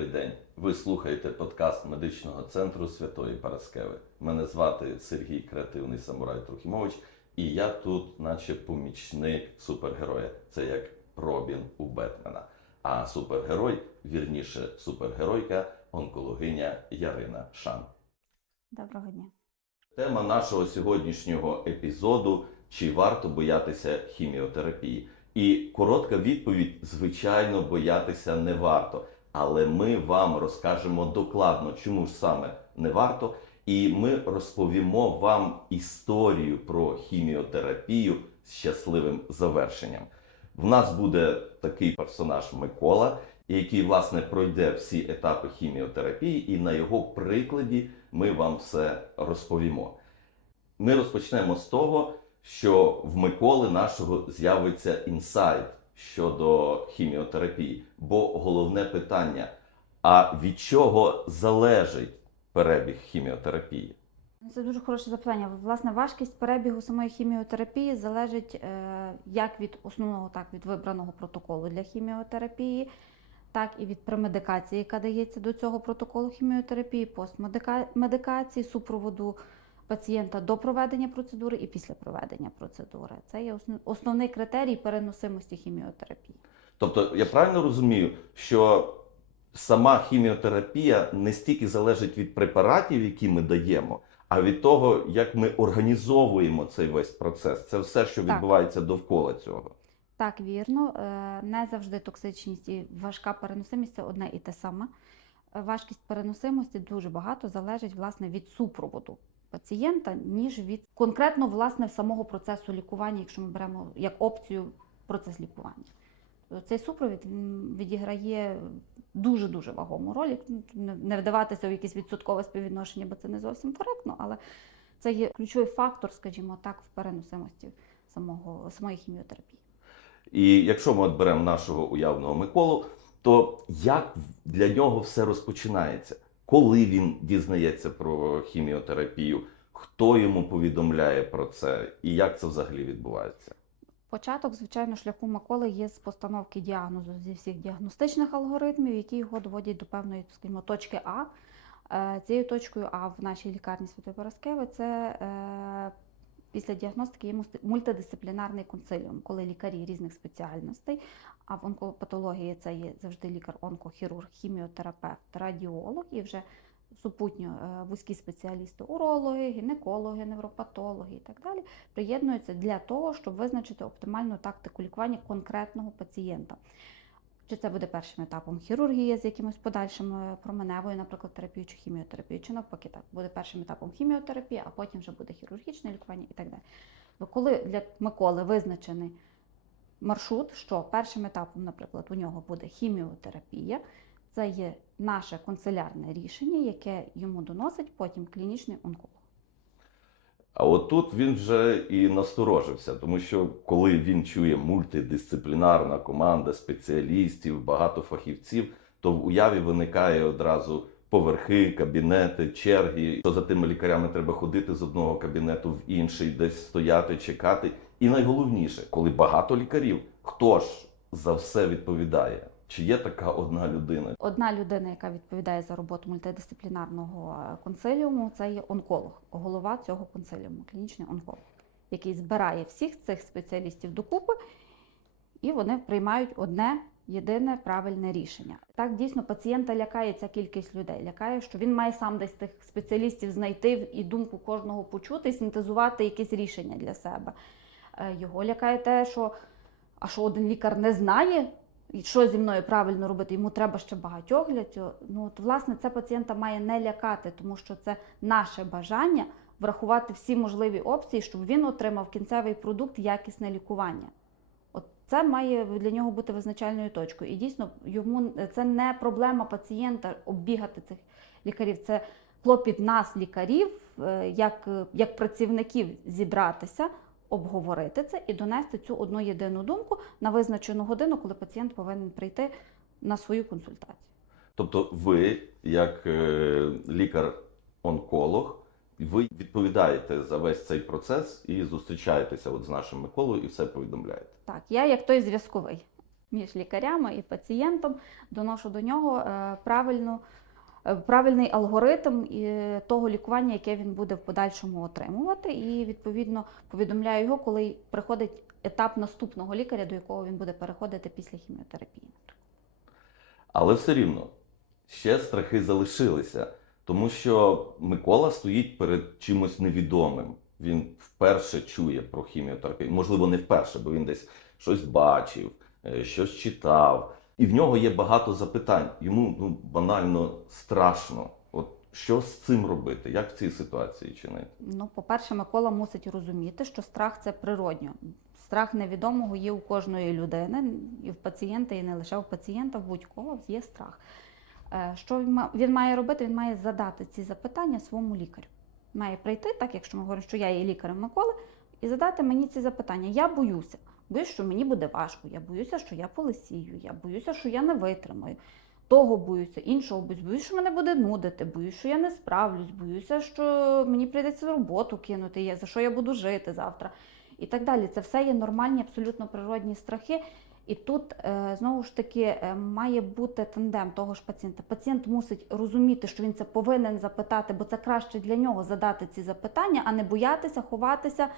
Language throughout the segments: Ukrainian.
Добрий день. Ви слухаєте подкаст медичного центру Святої Параскеви. Мене звати Сергій Креативний Самурай Трухімович, і я тут, наче помічник супергероя. Це як Робін у Бетмена. А супергерой, вірніше, супергеройка, онкологиня Ярина Шан. Доброго дня. Тема нашого сьогоднішнього епізоду: чи варто боятися хіміотерапії? І коротка відповідь: звичайно, боятися не варто. Але ми вам розкажемо докладно, чому ж саме не варто. І ми розповімо вам історію про хіміотерапію з щасливим завершенням. В нас буде такий персонаж Микола, який власне пройде всі етапи хіміотерапії, і на його прикладі ми вам все розповімо. Ми розпочнемо з того, що в Миколи нашого з'явиться інсайт щодо хіміотерапії. Бо головне питання: а від чого залежить перебіг хіміотерапії? Це дуже хороше запитання. Власне, важкість перебігу самої хіміотерапії залежить е, як від основного, так від вибраного протоколу для хіміотерапії, так і від премедикації, яка дається до цього протоколу хіміотерапії, постмедикації, супроводу пацієнта до проведення процедури і після проведення процедури. Це є основний критерій переносимості хіміотерапії. Тобто, я правильно розумію, що сама хіміотерапія не стільки залежить від препаратів, які ми даємо, а від того, як ми організовуємо цей весь процес. Це все, що Так. відбувається довкола цього. Так, вірно. Е, Не завжди токсичність і важка переносимість це одне і те саме. Важкість переносимості дуже багато залежить власне від супроводу пацієнта, ніж від конкретно власне самого процесу лікування, якщо ми беремо як опцію процес лікування. Цей супровід відіграє дуже дуже вагому роль. Не вдаватися в якесь відсоткове співвідношення, бо це не зовсім коректно, але це є ключовий фактор, скажімо так, в переносимості самого самої хіміотерапії. І якщо ми от беремо нашого уявного Миколу, то як для нього все розпочинається? Коли він дізнається про хіміотерапію, хто йому повідомляє про це, і як це взагалі відбувається? Початок, звичайно, шляху Миколи є з постановки діагнозу зі всіх діагностичних алгоритмів, які його доводять до певної, скажімо, точки А. Е, Цією точкою А в нашій лікарні Святої Параскеви це е, після діагностики є мультидисциплінарний консиліум, коли лікарі різних спеціальностей, а в онкопатології це є завжди лікар-онкохірург, хіміотерапевт, радіолог і вже супутньо е, вузькі спеціалісти, урологи, гінекологи, невропатологи і так далі приєднуються для того, щоб визначити оптимальну тактику лікування конкретного пацієнта. Чи це буде першим етапом хірургія з якимось подальшим е, променевою, наприклад, терапією чи хіміотерапією, чи навпаки, так буде першим етапом хіміотерапія, а потім вже буде хірургічне лікування і так далі. Бо коли для Миколи визначений маршрут, що першим етапом, наприклад, у нього буде хіміотерапія, це є наше канцелярне рішення, яке йому доносить потім клінічний онколог. А от тут він вже і насторожився, тому що коли він чує мультидисциплінарна команда спеціалістів, багато фахівців, то в уяві виникає одразу поверхи, кабінети, черги. Що за тими лікарями треба ходити з одного кабінету в інший, десь стояти, чекати. І найголовніше, коли багато лікарів, хто ж за все відповідає? Чи є така одна людина? Одна людина, яка відповідає за роботу мультидисциплінарного е, консиліуму, це є онколог, голова цього консиліуму, клінічний онколог, який збирає всіх цих спеціалістів докупи, і вони приймають одне єдине правильне рішення. Так дійсно пацієнта лякає ця кількість людей. Лякає, що він має сам десь тих спеціалістів знайти і думку кожного почути, і синтезувати якесь рішення для себе. Е, Його лякає те, що а що один лікар не знає, що зі мною правильно робити, йому треба ще багатьох для цього. Ну от власне це пацієнта має не лякати, тому що це наше бажання врахувати всі можливі опції, щоб він отримав кінцевий продукт, якісне лікування. От це має для нього бути визначальною точкою. І дійсно йому це не проблема пацієнта оббігати цих лікарів. Це клопіт нас, лікарів, е, як, як працівників зібратися, обговорити це і донести цю одну єдину думку на визначену годину, коли пацієнт повинен прийти на свою консультацію. Тобто, ви, як е, лікар-онколог, ви відповідаєте за весь цей процес і зустрічаєтеся от з нашим Миколою і все повідомляєте. Так, я як той зв'язковий. між лікарями і пацієнтом, доношу до нього е, правильну, правильний алгоритм е, того лікування, яке він буде в подальшому отримувати, і відповідно повідомляю його, коли приходить етап наступного лікаря, до якого він буде переходити після хіміотерапії. Але все рівно ще страхи залишилися, тому що Микола стоїть перед чимось невідомим. Він вперше чує про хіміотерапію. Можливо, не вперше, бо він десь щось бачив, е, щось читав. І в нього є багато запитань. Йому ну, банально страшно. От що з цим робити? Як в цій ситуації чинити? Ну, по-перше, Микола мусить розуміти, що страх це природньо. Страх невідомого є у кожної людини, і в пацієнта, і не лише у пацієнта, в будь-кого є страх. Е, Що він має робити? Він має задати ці запитання своєму лікарю. Має прийти, так якщо ми говоримо, що я є лікарем Миколи, і задати мені ці запитання. Я боюся. Боюсь, що мені буде важко. Я боюся, що я полисію. Я боюся, що я не витримаю. Того боюся, іншого боюсь, боюсь, що мене буде нудити, боюсь, що я не справлюсь, боюся, що мені прийдеться роботу кинути, за що я буду жити завтра. І так далі. Це все є нормальні, абсолютно природні страхи. І тут е, знову ж таки е, має бути тандем того ж пацієнта. Пацієнт мусить розуміти, що він це повинен запитати, бо це краще для нього задати ці запитання, а не боятися, ховатися.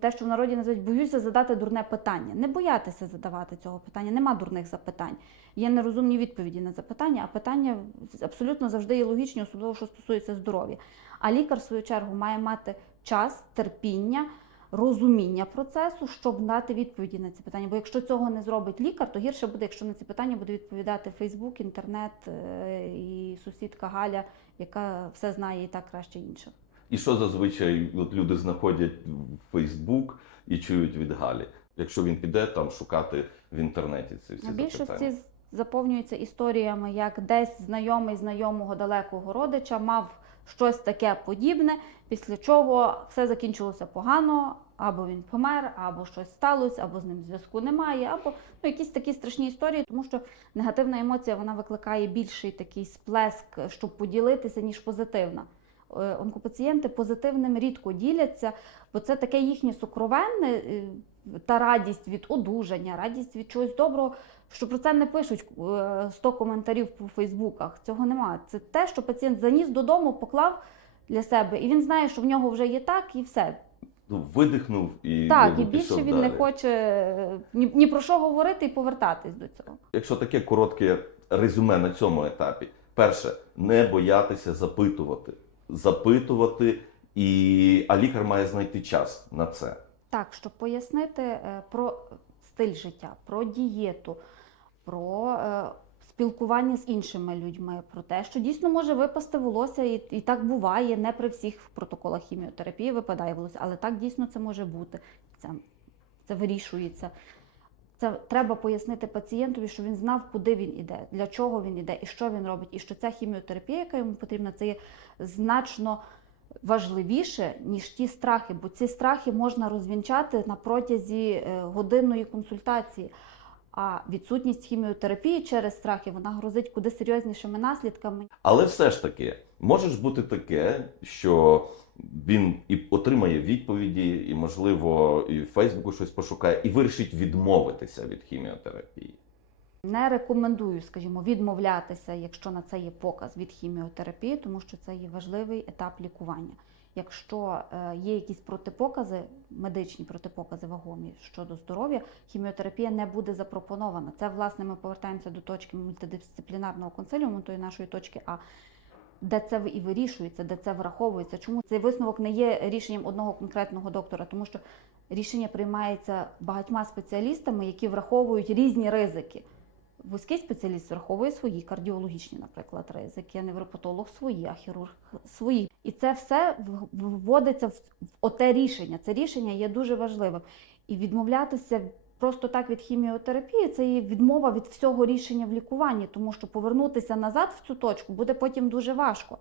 Те, що в народі називають боюся задати дурне питання. Не боятися задавати цього питання, нема дурних запитань. Є нерозумні відповіді на запитання, а питання абсолютно завжди є логічні, особливо що стосується здоров'я. А лікар, в свою чергу, має мати час, терпіння, розуміння процесу, щоб дати відповіді на ці питання. Бо якщо цього не зробить лікар, то гірше буде, якщо на ці питання буде відповідати Фейсбук, інтернет е, і сусідка Галя, яка все знає і так краще інших. І що зазвичай от люди знаходять в Фейсбук і чують від Галі, якщо він піде там шукати в інтернеті ці всі На запитання. більшості з- заповнюються історіями, як десь знайомий знайомого далекого родича мав щось таке подібне, після чого все закінчилося погано, або він помер, або щось сталося, або з ним зв'язку немає, або ну, якісь такі страшні історії, тому що негативна емоція вона викликає більший такий сплеск, щоб поділитися, ніж позитивна. Е, Онкопацієнти позитивним рідко діляться, бо це таке їхнє сокровенне е, та радість від одужання, радість від чогось доброго, що про це не пишуть е, 100 коментарів по Фейсбуках. Цього немає. Це те, що пацієнт заніс додому, поклав для себе, і він знає, що в нього вже є так, і все. Ну, видихнув і Так, і більше пішов він не хоче е, ні, ні про що говорити і повертатись до цього. Якщо таке коротке резюме на цьому етапі, перше, не боятися запитувати. Запитувати, і... а лікар має знайти час на це. Так, щоб пояснити е, про стиль життя, про дієту, про е, спілкування з іншими людьми, про те, що дійсно може випасти волосся, і, і так буває, не при всіх протоколах хіміотерапії випадає волосся, але так дійсно це може бути. Це, це вирішується. Це треба пояснити пацієнтові, що він знав, куди він іде, для чого він іде і що він робить. І що ця хіміотерапія, яка йому потрібна, це є значно важливіше, ніж ті страхи, бо ці страхи можна розвінчати на протязі е, годинної консультації. А відсутність хіміотерапії через страхи вона грозить куди серйознішими наслідками. Але все ж таки, може ж бути таке, що він і отримає відповіді, і, можливо, і в Фейсбуку щось пошукає, і вирішить відмовитися від хіміотерапії. Не рекомендую, скажімо, відмовлятися, якщо на це є показ від хіміотерапії, тому що це є важливий етап лікування. Якщо е, є якісь протипокази, медичні протипокази вагомі щодо здоров'я, хіміотерапія не буде запропонована. Це, власне, ми повертаємося до точки мультидисциплінарного консиліуму, тої нашої точки А, де це і вирішується, де це враховується. Чому цей висновок не є рішенням одного конкретного доктора? Тому що рішення приймається багатьма спеціалістами, які враховують різні ризики. Вузький спеціаліст враховує свої кардіологічні, наприклад, ризики, невропатолог свої, а хірург свої. І це все вводиться в оте рішення. Це рішення є дуже важливим. І відмовлятися просто так від хіміотерапії це є відмова від всього рішення в лікуванні, тому що повернутися назад в цю точку буде потім дуже важко.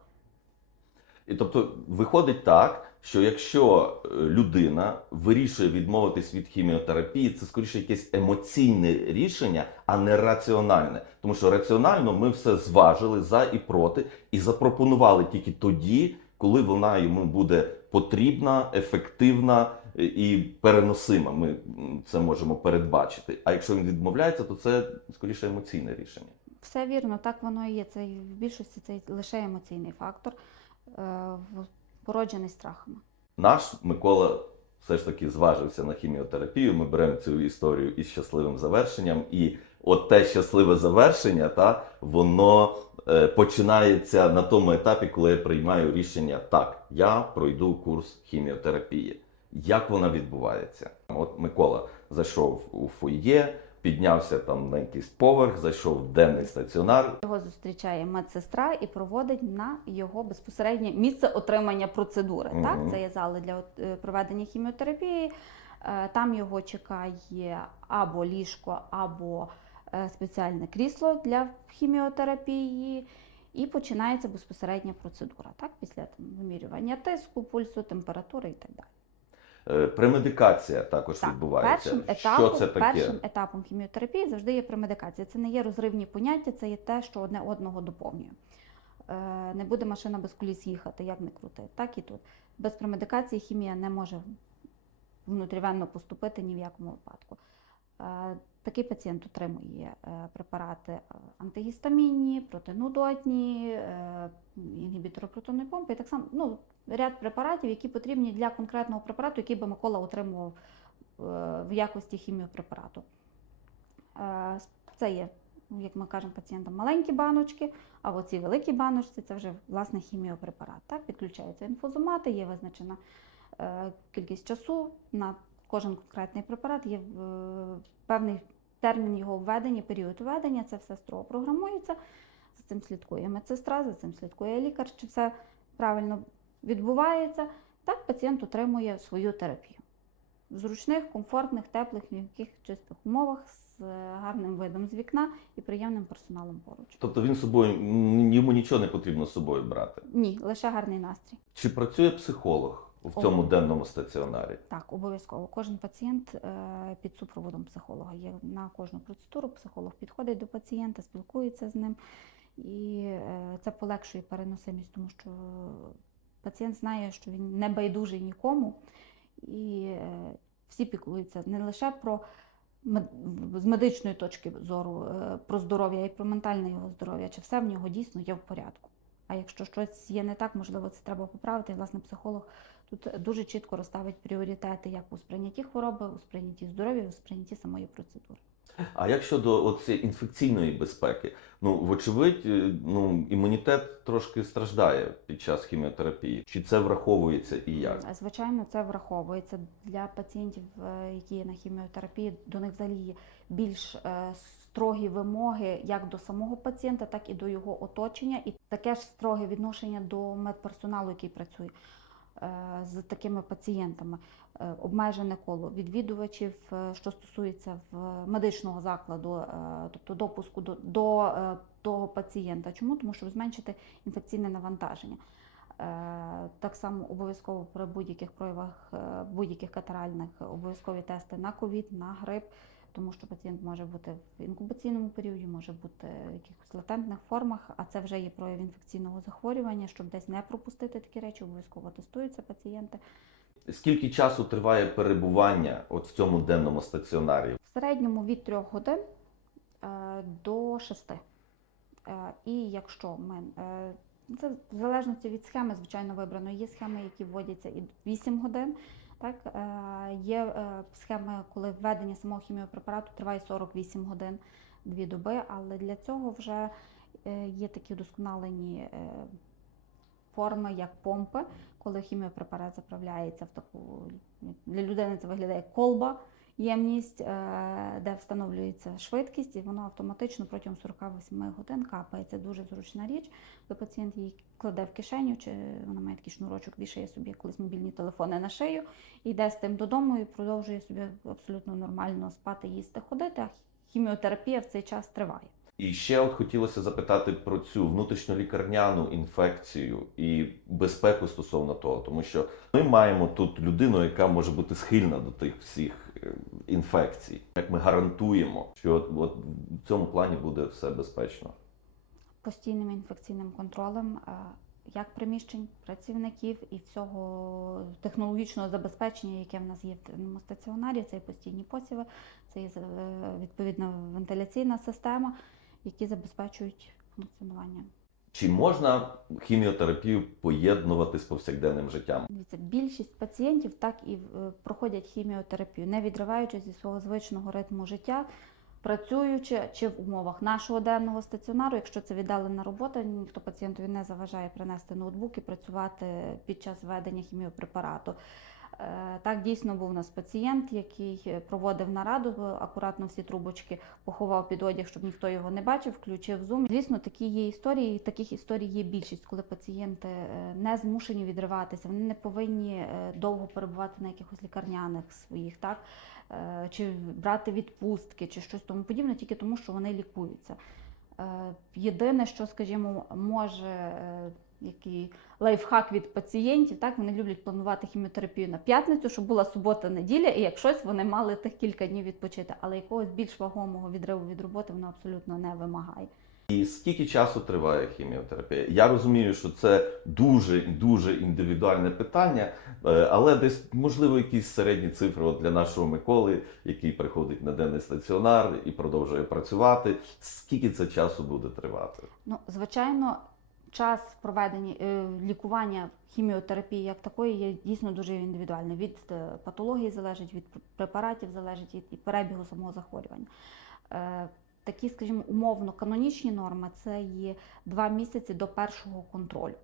І тобто виходить так, що якщо е, людина вирішує відмовитись від хіміотерапії, це скоріше якесь емоційне рішення, а не раціональне. Тому що раціонально ми все зважили за і проти, і запропонували тільки тоді, коли вона йому буде потрібна, ефективна і переносима. Ми це можемо передбачити. А якщо він відмовляється, то це скоріше емоційне рішення. Все вірно, так воно і є. Це в більшості це лише емоційний фактор, е, породжений страхами. Наш Микола все ж таки зважився на хіміотерапію. Ми беремо цю історію із щасливим завершенням, і от те щасливе завершення, та воно е, починається на тому етапі, коли я приймаю рішення: так, я пройду курс хіміотерапії. Як вона відбувається? От Микола зайшов у фойє, піднявся там на якийсь поверх, зайшов в денний стаціонар, Його зустрічає медсестра і проводить на його безпосереднє місце отримання процедури. Мгм. Так, це є зали для е, проведення хіміотерапії. Е, Там його чекає або ліжко, або е, спеціальне крісло для хіміотерапії. І починається безпосередня процедура, так, після там, вимірювання тиску, пульсу, температури і так далі. Е, Премедикація також Так, відбувається. першим що етапом, це таке? першим етапом хіміотерапії завжди є премедикація. Це не є розривні поняття, це є те, що одне одного доповнює. Е, Не буде машина без коліс їхати, як не крути. Так і тут. Без премедикації хімія не може внутрівенно поступити ні в якому випадку. Такий пацієнт отримує е, препарати е, антигістамінні, протинудотні, е, інгібітори помпи, і так само ну, ряд препаратів, які потрібні для конкретного препарату, який би Микола отримував в якості хіміопрепарату. Це є, як ми кажемо пацієнтам, маленькі баночки, або ці великі баночці це вже власне хіміопрепарат. Так? Підключаються інфузомати, є визначена кількість часу на кожен конкретний препарат, є певний термін його введення, період введення, це все строго програмується. За цим слідкує медсестра, за цим слідкує лікар, чи все правильно відбувається. Так пацієнт отримує свою терапію в зручних, комфортних, теплих, м'яких, чистих умовах з гарним видом з вікна і приємним персоналом поруч. Тобто він собою йому нічого не потрібно з собою брати. Ні, лише гарний настрій. Чи працює психолог в цьому О. денному стаціонарі? Так, обов'язково. Кожен пацієнт е, під супроводом психолога є на кожну процедуру. Психолог підходить до пацієнта, спілкується з ним, і е, це полегшує переносимість, тому що пацієнт знає, що він не байдужий нікому, і е, всі піклуються не лише про з медичної точки зору про здоров'я, й про ментальне його здоров'я, чи все в нього дійсно є в порядку. А якщо щось є не так, можливо, це треба поправити. І, власне, психолог тут дуже чітко розставить пріоритети як у сприйнятті хвороби, у сприйнятті здоров'я, у сприйнятті самої процедури. А як щодо оцієї інфекційної безпеки? Ну, вочевидь, е, ну, імунітет трошки страждає під час хіміотерапії. Чи це враховується і як? Звичайно, це враховується для пацієнтів, е, які є на хіміотерапії. До них взагалі є більш е, строгі вимоги як до самого пацієнта, так і до його оточення, і таке ж строге відношення до медперсоналу, який працює е, з такими пацієнтами. Е, Обмежене коло відвідувачів, е, що стосується в медичного закладу, е, тобто допуску до, до е, того пацієнта. Чому? Тому щоб зменшити інфекційне навантаження. Е, Так само обов'язково при будь-яких проявах е, будь-яких катаральних обов'язкові тести на ковід, на грип, тому що пацієнт може бути в інкубаційному періоді, може бути в якихось латентних формах, а це вже є прояв інфекційного захворювання. Щоб десь не пропустити такі речі, обов'язково тестуються пацієнти. Скільки часу триває перебування от в цьому денному стаціонарі? В середньому від 3 годин е, до 6. Е, І якщо ми е, це в залежності від схеми, звичайно, вибрано. Є схеми, які вводяться і 8 годин. Так, е, є е, схеми, коли введення самого хіміопрепарату триває 48 годин, 2 доби, але для цього вже е, є такі вдосконалені форми, як помпи, коли хіміопрепарат заправляється в таку для людини це виглядає як колба, ємність, е, де встановлюється швидкість, і воно автоматично протягом 48 годин капає. Це дуже зручна річ, коли пацієнт її кладе в кишеню, чи вона має такий шнурочок, вішає собі колись мобільні телефони на шию, йде з тим додому і продовжує собі абсолютно нормально спати, їсти, ходити. А хіміотерапія в цей час триває. І ще от хотілося запитати про цю внутрішньолікарняну інфекцію і безпеку стосовно того, тому що ми маємо тут людину, яка може бути схильна до тих всіх е, інфекцій. Як ми гарантуємо, що от, от в цьому плані буде все безпечно? постійним інфекційним контролем, е, як приміщень, працівників і всього технологічного забезпечення, яке в нас є в денному стаціонарі. Це і постійні посіви, це і е, відповідна вентиляційна система, які забезпечують функціонування. Чи можна хіміотерапію поєднувати з повсякденним життям? Дивіться, більшість пацієнтів так і е, проходять хіміотерапію, не відриваючись від свого звичного ритму життя, працюючи чи в умовах нашого денного стаціонару, якщо це віддалена робота, ніхто пацієнтові не заважає принести ноутбук і працювати під час введення хіміопрепарату. Е, Так дійсно був у нас пацієнт, який проводив нараду, е, акуратно всі трубочки поховав під одяг, щоб ніхто його не бачив, включив Zoom. Звісно, такі є історії. Таких історій є більшість, коли пацієнти е, не змушені відриватися, вони не повинні е, довго перебувати на якихось лікарняних своїх, так Е, чи брати відпустки, чи щось тому подібне, тільки тому, що вони лікуються. Е, Єдине, що, скажімо, може е, який лайфхак від пацієнтів, так вони люблять планувати хіміотерапію на п'ятницю, щоб була субота, неділя, і як щось вони мали тих кілька днів відпочити. Але якогось більш вагомого відриву від роботи воно абсолютно не вимагає. І скільки часу триває хіміотерапія? Я розумію, що це дуже дуже індивідуальне питання, е, але десь можливо якісь середні цифри от для нашого Миколи, який приходить на денний стаціонар і продовжує працювати. Скільки це часу буде тривати? Ну, звичайно, час проведення е, лікування хіміотерапії як такої є дійсно дуже індивідуальний. Від е, патології залежить, від препаратів залежить і перебігу самого захворювання. Е, Такі, скажімо, умовно канонічні норми це є два місяці до першого контролю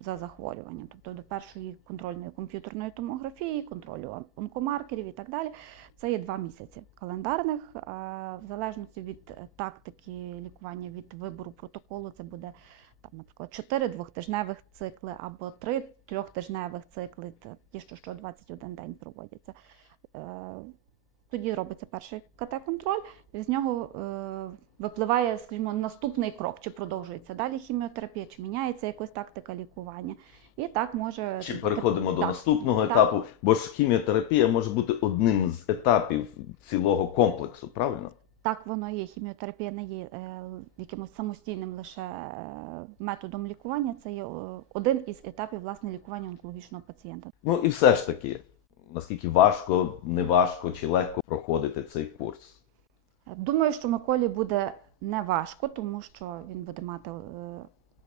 за захворюванням, тобто до першої контрольної комп'ютерної томографії, контролю онкомаркерів і так далі. Це є два місяці календарних. В залежності від тактики лікування, від вибору протоколу, це буде там, наприклад, 4 двохтижневих цикли або 3 трьохтижневих цикли, ті, що, що 21 день проводяться. Е, Тоді робиться перший КТ-контроль, і з нього е, випливає, скажімо, наступний крок, чи продовжується далі хіміотерапія, чи міняється якось тактика лікування. І так може Чи переходимо до Так. наступного Так. етапу? Бо ж хіміотерапія може бути одним з етапів цілого комплексу, правильно? Так воно є. Хіміотерапія не є е, якимось самостійним лише е, методом лікування. Це є один із етапів власне лікування онкологічного пацієнта. Ну і все ж таки, наскільки важко, не важко чи легко проходити цей курс? Думаю, що Миколі буде не важко, тому що він буде мати е,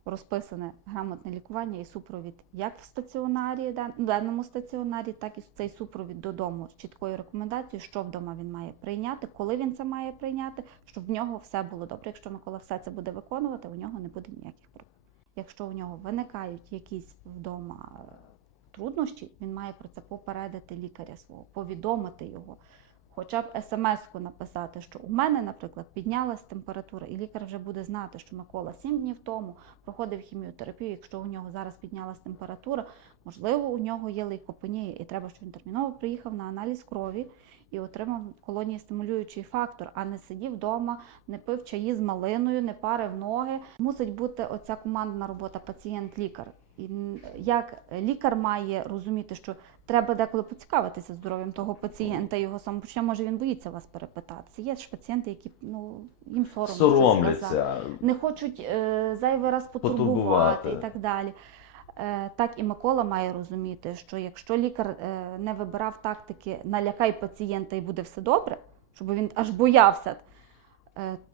розписане грамотне лікування і супровід як в стаціонарі, в даному стаціонарі, так і цей супровід додому з чіткою рекомендацією, що вдома він має прийняти, коли він це має прийняти, щоб в нього все було добре. Якщо Микола все це буде виконувати, у нього не буде ніяких проблем. Якщо у нього виникають якісь вдома е, труднощі, він має про це попередити лікаря свого, повідомити його хоча б смс-ку написати, що у мене, наприклад, піднялась температура, і лікар вже буде знати, що Микола 7 днів тому проходив хіміотерапію. Якщо у нього зараз піднялась температура, можливо, у нього є лейкопенія, і треба, щоб він терміново приїхав на аналіз крові і отримав колонії стимулюючий фактор, а не сидів вдома, не пив чаї з малиною, не парив ноги. Мусить бути оця командна робота пацієнт-лікар. І як лікар має розуміти, що треба деколи поцікавитися здоров'ям того пацієнта, його самопочуття, може він боїться вас перепитатися. Є ж пацієнти, які ну їм соромно. Соромляться. не хочуть е, зайвий раз потурбувати Потурбувати. і так далі. Е, так і Микола має розуміти, що якщо лікар е, не вибирав тактики налякай пацієнта і буде все добре, щоб він аж боявся,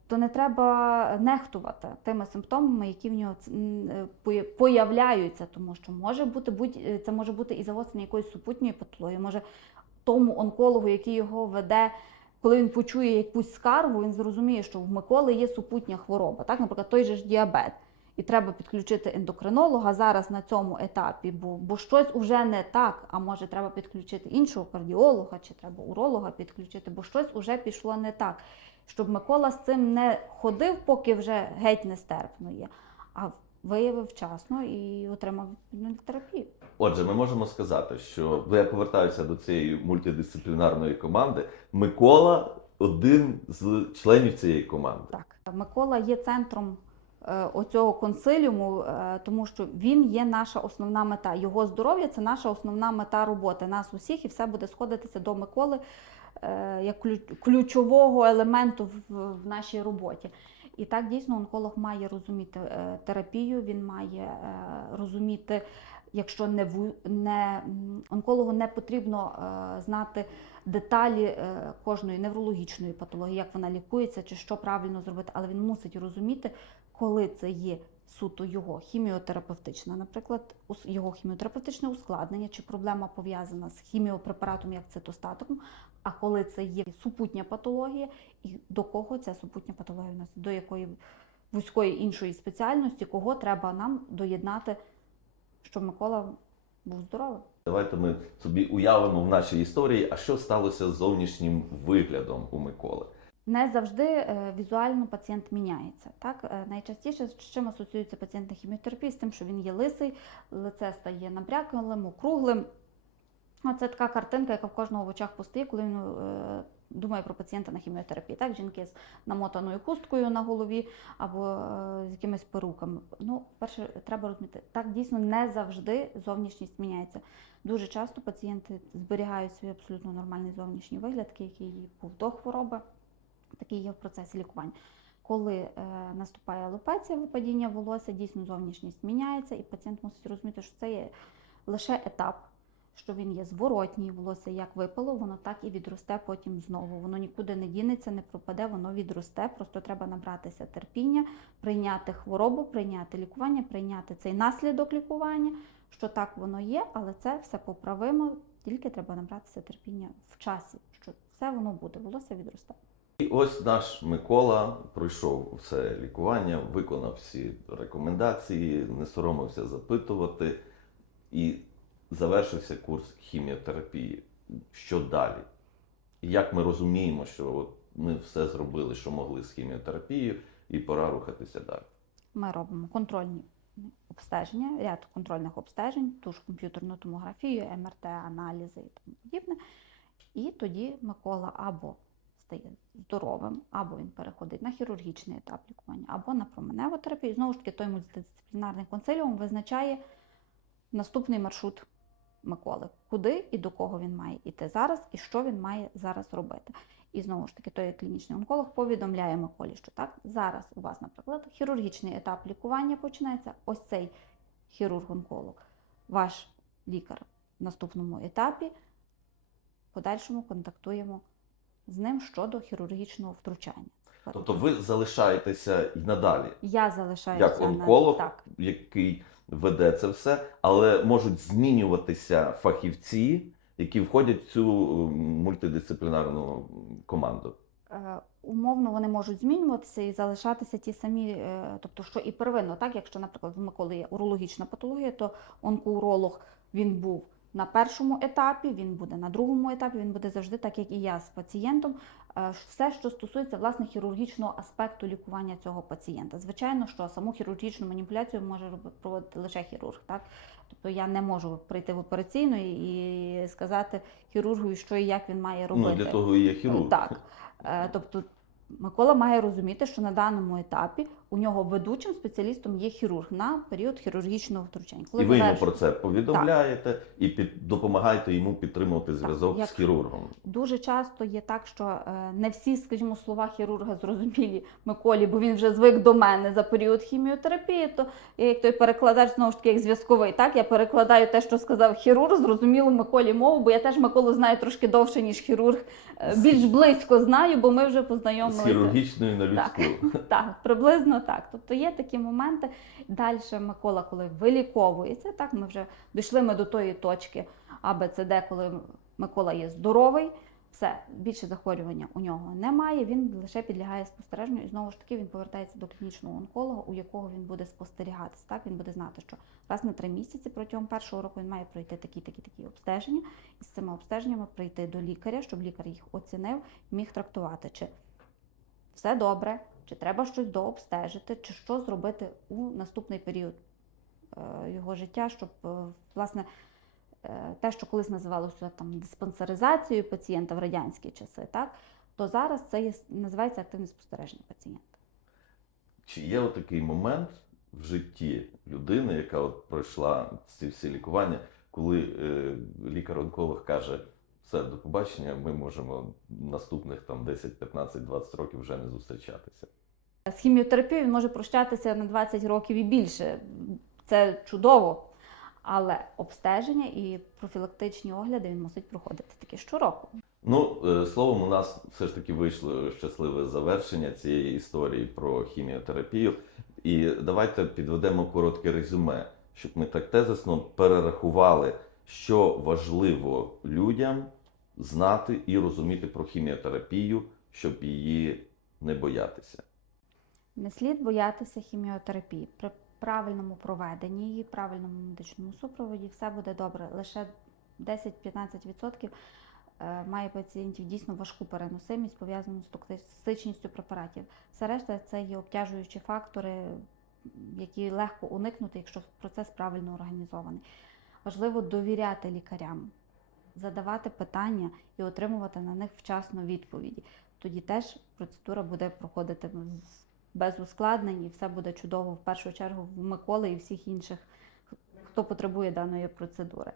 то не треба нехтувати тими симптомами, які в нього е, поя- появляються, тому що може бути будь е, це може бути і загострення якоїсь супутньої патології, може тому онкологу, який його веде. Коли він почує якусь скаргу, він зрозуміє, що в Миколи є супутня хвороба, так, наприклад, той же ж діабет. І треба підключити ендокринолога зараз на цьому етапі, бо, бо щось уже не так. А може треба підключити іншого кардіолога, чи треба уролога підключити, бо щось уже пішло не так. Щоб Микола з цим не ходив, поки вже геть нестерпно є, а виявив вчасно і отримав відповідну терапію. Отже, ми можемо сказати, що я повертаюся до цієї мультидисциплінарної команди. Микола один з членів цієї команди. Так, Микола є центром е, оцього консиліуму, е, тому що він є наша основна мета. Його здоров'я це наша основна мета роботи. Нас усіх і все буде сходитися до Миколи як ключ- ключового елементу в, нашій роботі. І так дійсно онколог має розуміти е, терапію, він має е, розуміти, якщо не не онкологу не потрібно е, знати деталі е, кожної неврологічної патології, як вона лікується, чи що правильно зробити, але він мусить розуміти, коли це є суто його хіміотерапевтична, наприклад, його хіміотерапевтичне ускладнення, чи проблема пов'язана з хіміопрепаратом, як цитостатиком, а коли це є супутня патологія, і до кого ця супутня патологія відноситься, до якої вузької іншої спеціальності, кого треба нам доєднати, щоб Микола був здоровий. Давайте ми собі уявимо в нашій історії, а що сталося з зовнішнім виглядом у Миколи. Не завжди е, візуально пацієнт міняється. Так? Е, Найчастіше з чим асоціюється пацієнт на хіміотерапії, з тим, що він є лисий, лице стає набряклим, округлим. Це така картинка, яка в кожного в очах постає, коли він е, думає про пацієнта на хіміотерапії. Так? Жінки з намотаною хусткою на голові або з якимись перуками. Ну, перше, треба розуміти, так дійсно не завжди зовнішність міняється. Дуже часто пацієнти зберігають свій абсолютно нормальний зовнішній вигляд, який був до хвороби такий є в процесі лікування. Коли е, наступає алопеція, випадіння волосся, дійсно зовнішність міняється, і пацієнт мусить розуміти, що це є лише етап, що він є зворотній, волосся як випало, воно так і відросте потім знову. Воно нікуди не дінеться, не пропаде, воно відросте. Просто треба набратися терпіння, прийняти хворобу, прийняти лікування, прийняти цей наслідок лікування, що так воно є, але це все поправимо, тільки треба набратися терпіння в часі, що все воно буде, волосся відросте. І ось наш Микола пройшов все лікування, виконав всі рекомендації, не соромився запитувати і завершився курс хіміотерапії. Що далі? Як ми розуміємо, що от ми все зробили, що могли з хіміотерапією, і пора рухатися далі. Ми робимо контрольні обстеження, ряд контрольних обстежень, ту ж комп'ютерну томографію, МРТ, аналізи і тому подібне. І тоді Микола або стає здоровим, або він переходить на хірургічний етап лікування, або на променеву терапію. Знову ж таки, той мультидисциплінарний консиліум визначає наступний маршрут Миколи, куди і до кого він має йти зараз, і що він має зараз робити. І знову ж таки, той клінічний онколог повідомляє Миколі, що так, зараз у вас, наприклад, хірургічний етап лікування починається. Ось цей хірург-онколог, ваш лікар в наступному етапі. Подальшому контактуємо з ним щодо хірургічного втручання. Тобто ви залишаєтеся і надалі, Я залишаюся як онколог, так. який веде це все, але можуть змінюватися фахівці, які входять в цю мультидисциплінарну команду. Е, Умовно вони можуть змінюватися і залишатися ті самі, е, тобто що і первинно, так якщо, наприклад, в Миколи є урологічна патологія, то онкоуролог він був на першому етапі, він буде на другому етапі, він буде завжди так, як і я з пацієнтом. Е, Все, що стосується власне хірургічного аспекту лікування цього пацієнта. Звичайно, що саму хірургічну маніпуляцію може проводити лише хірург, так тобто я не можу прийти в операційну і сказати хірургу, що і як він має робити. Ну для того і є хірург. Так. Е, Тобто Микола має розуміти, що на даному етапі у нього ведучим спеціалістом є хірург на період хірургічного втручання. І ви йому про це повідомляєте і під, допомагаєте йому підтримувати зв'язок з хірургом. Дуже часто є так, що е, не всі, скажімо, слова хірурга зрозумілі Миколі, бо він вже звик до мене за період хіміотерапії. То я як той перекладач знову ж таки як зв'язковий. Так я перекладаю те, що сказав хірург, зрозуміло Миколі мову, бо я теж Миколу знаю трошки довше, ніж хірург. Е, Більш близько знаю, бо ми вже З познайомилися. хірургічної на Так. Так, приблизно так. Тобто є такі моменти. Далі Микола, коли виліковується, так ми вже дійшли ми до тої точки АБЦД, коли Микола є здоровий, все більше захворювання у нього немає. Він лише підлягає спостереженню, і знову ж таки він повертається до клінічного онколога, у якого він буде спостерігатись. Так він буде знати, що раз на три місяці протягом першого року він має пройти такі, такі, такі обстеження, і з цими обстеженнями прийти до лікаря, щоб лікар їх оцінив, міг трактувати, чи все добре, чи треба щось дообстежити, чи що зробити у наступний період е, його життя, щоб е, власне е, те, що колись називалося там диспансеризацією пацієнта в радянські часи, так то зараз це є, називається активне спостереження пацієнта. Чи є такий момент в житті людини, яка от пройшла ці всі лікування, коли е, лікар-онколог каже, все, до побачення, ми можемо наступних там 10, 15, 20 років вже не зустрічатися. З хіміотерапією він може прощатися на 20 років і більше. Це чудово. Але обстеження і профілактичні огляди він мусить проходити таки щороку. Ну, е, словом, у нас все ж таки вийшло щасливе завершення цієї історії про хіміотерапію. І давайте підведемо коротке резюме, щоб ми так тезисно перерахували, що важливо людям знати і розуміти про хіміотерапію, щоб її не боятися. Не слід боятися хіміотерапії. При правильному проведенні її, правильному медичному супроводі все буде добре. Лише 10-15% е, має пацієнтів дійсно важку переносимість, пов'язану з токсичністю препаратів. Все решта це є обтяжуючі фактори, які легко уникнути, якщо процес правильно організований. Важливо довіряти лікарям, задавати питання і отримувати на них вчасно відповіді. Тоді теж процедура буде проходити без ускладнень і все буде чудово в першу чергу в Миколи і всіх інших, хто потребує даної процедури.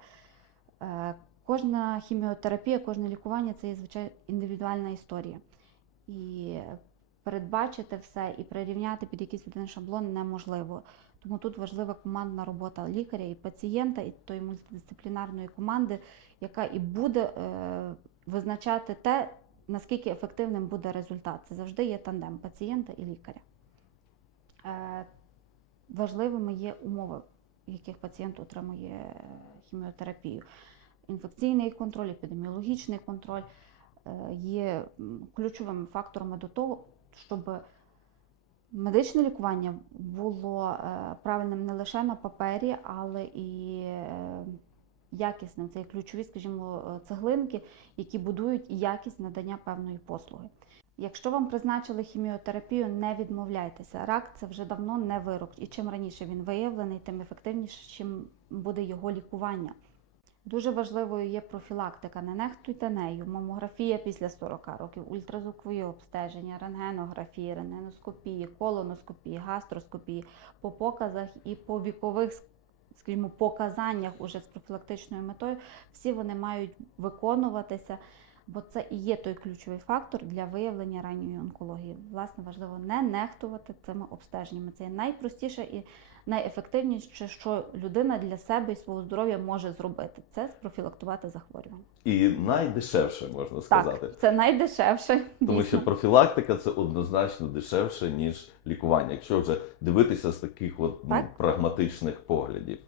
Е, Кожна хіміотерапія, кожне лікування це є звичайно індивідуальна історія. І передбачити все і прирівняти під якийсь один шаблон неможливо. Тому тут важлива командна робота лікаря і пацієнта, і тої мультидисциплінарної команди, яка і буде е, визначати те, наскільки ефективним буде результат. Це завжди є тандем пацієнта і лікаря. Е, важливими є умови, в яких пацієнт отримує хіміотерапію. Інфекційний контроль, епідеміологічний контроль е, є ключовими факторами до того, щоб медичне лікування було е, правильним не лише на папері, але і е, якісним. Це ключові, скажімо, е, цеглинки, які будують якість надання певної послуги. Якщо вам призначили хіміотерапію, не відмовляйтеся. Рак це вже давно не вирок. І чим раніше він виявлений, тим ефективнішим буде його лікування. Дуже важливою є профілактика. Не нехтуйте нею. Мамографія після 40 років, ультразвукові обстеження, рентгенографії, рентгеноскопії, колоноскопії, гастроскопії по показах і по вікових, скажімо, показаннях уже з профілактичною метою. Всі вони мають виконуватися, бо це і є той ключовий фактор для виявлення ранньої онкології. Власне, важливо не нехтувати цими обстеженнями. Це є найпростіше і найефективніше, що людина для себе і свого здоров'я може зробити. Це спрофілактувати захворювання. І найдешевше можна сказати. Так, це найдешевше. Тому дійсно. що профілактика це однозначно дешевше, ніж лікування, якщо вже дивитися з таких от ну, прагматичних поглядів.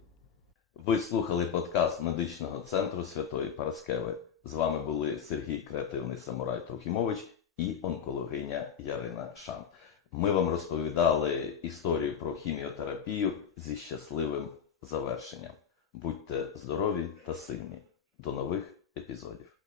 Ви слухали подкаст медичного центру Святої Параскеви. З вами були Сергій Креативний Самурай Трухімович і онкологиня Ярина Шан. Ми вам розповідали історію про хіміотерапію зі щасливим завершенням. Будьте здорові та сильні. До нових епізодів.